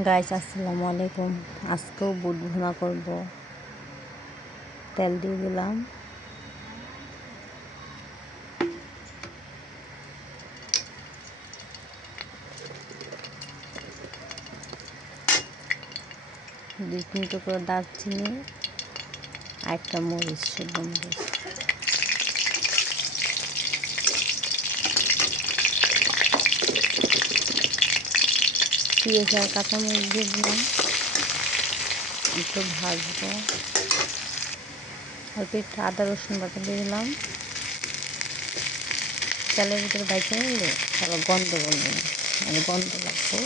Guys আসসালামু আলাইকুম। আজকেও বুট ভুনা করব। তেল দিয়ে দিলাম, দুই তিন টুকরো দারচিনি আর একটা মরিচ, শুকনো মরিচ। পেঁয়াজ আর কাঁচামরিচ দিয়ে দিলাম, একটু ভাজবো। অল্প একটু আদা রসুন বাটা দিয়ে দিলাম। তেলের ভিতরে বাইকে নিলে তারপর গন্ধ বলবে না, মানে গন্ধ লাগবে।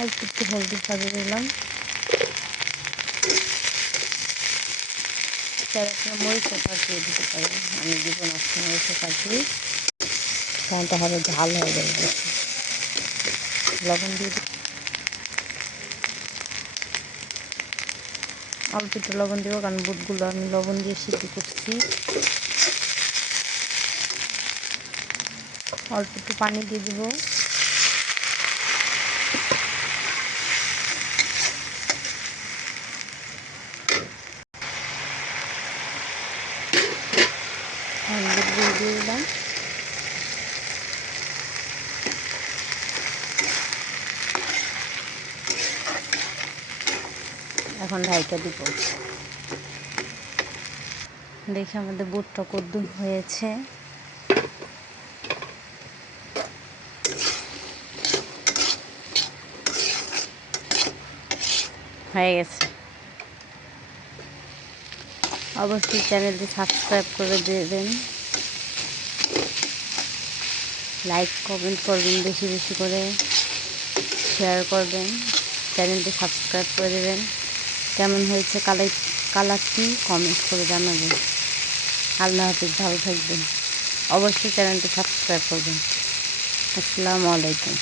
অল্প একটু হলদি ভাজে দিলাম। আপনার মরিচের পাঠিয়ে দিতে পারেন, আমি দিব না মরিচের পাঠিয়ে, কারণ তাহলে ঝাল হয়ে যাবে। লবণ দিয়ে অল্প একটু লবণ দেবো, কারণ বুটগুলো আমি লবণ দিয়ে সিদ্ধ করছি। অল্প একটু পানি দিয়ে দেবো। বুটগুলো দিয়ে দিলাম। এখন ঢাইকা দিব। দেখে আমাদের বুটটা কদ্দুর হয়েছে। হয়ে গেছে। অবশ্যই চ্যানেলটি সাবস্ক্রাইব করে দেবেন, লাইক কমেন্ট করবেন, বেশি বেশি করে শেয়ার করবেন, চ্যানেলটি সাবস্ক্রাইব করে দেবেন। কেমন হয়েছে কালারটি কমেন্ট করে জানাবেন। আল্লাহ হাফিজ, ভালো থাকবেন। অবশ্যই চ্যানেলটি সাবস্ক্রাইব করবেন। আসসালামু আলাইকুম।